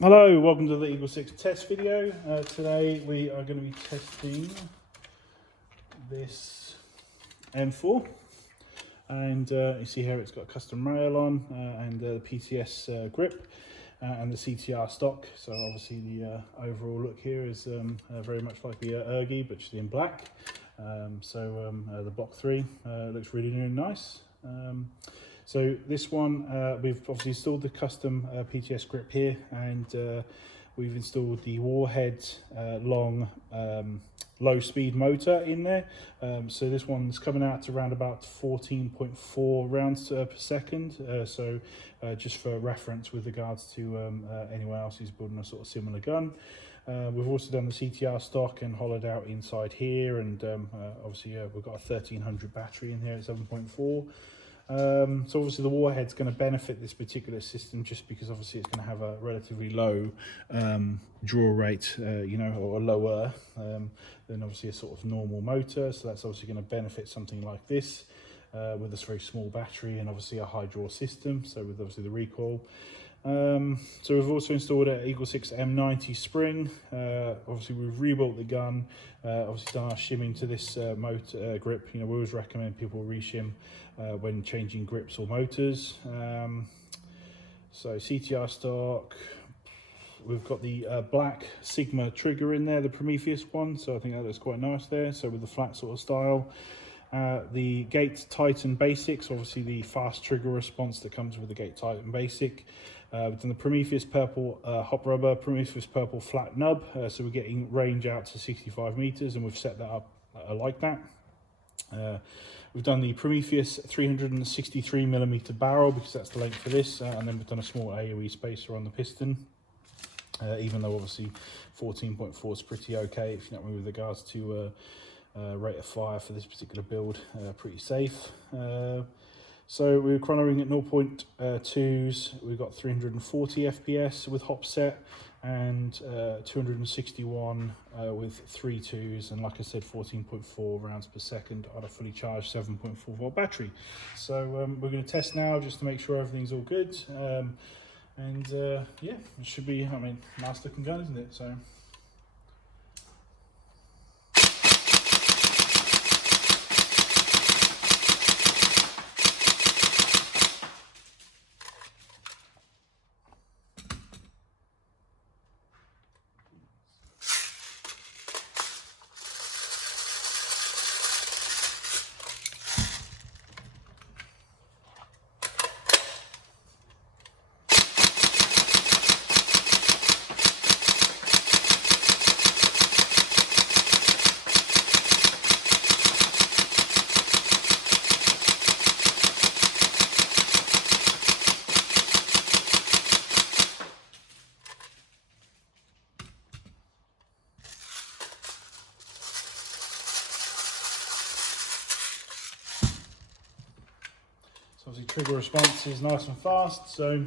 Hello, welcome to the EagleSix test video. Today we are going to be testing this M4, and you see here it's got a custom rail on and the PTS grip and the CTR stock. So obviously the overall look here is very much like the ERG, but just in black. The Block 3 looks really nice. So this one, we've obviously installed the custom PTS grip here, and we've installed the Warhead long low speed motor in there. So this one's coming out to around about 14.4 rounds per second. Just for reference with regards to anyone else who's building a sort of similar gun. We've also done the CTR stock and hollowed out inside here, and obviously we've got a 1300 battery in here at 7.4. So obviously the Warhead's going to benefit this particular system just because obviously it's going to have a relatively low draw rate, or lower than obviously a sort of normal motor. So that's obviously going to benefit something like this with this very small battery and obviously a high draw system. So with obviously the recoil. So we've also installed an EagleSix M90 spring. Obviously we've rebuilt the gun, obviously done our shimming to this motor grip. We always recommend people reshim when changing grips or motors. So CTR stock, we've got the black Sigma trigger in there, the Prometheus one, so I think that looks quite nice there, so with the flat sort of style. The Gate Titan Basics, obviously the fast trigger response that comes with the Gate Titan Basic. We've done the Prometheus purple hop rubber, Prometheus purple flat nub, so we're getting range out to 65 meters, and we've set that up like that. We've done the Prometheus 363mm barrel because that's the length for this, and then we've done a small AOE spacer on the piston. Even though obviously 14.4 is pretty okay if you're not with regards to rate of fire for this particular build, pretty safe. So we're chronoing at 0.2s, we've got 340 FPS with hop set, and 261 with 3 2s, and like I said, 14.4 rounds per second on a fully charged 7.4 volt battery. So we're going to test now just to make sure everything's all good, yeah, it should be, nice looking gun, isn't it? So. Obviously trigger response is nice and fast, so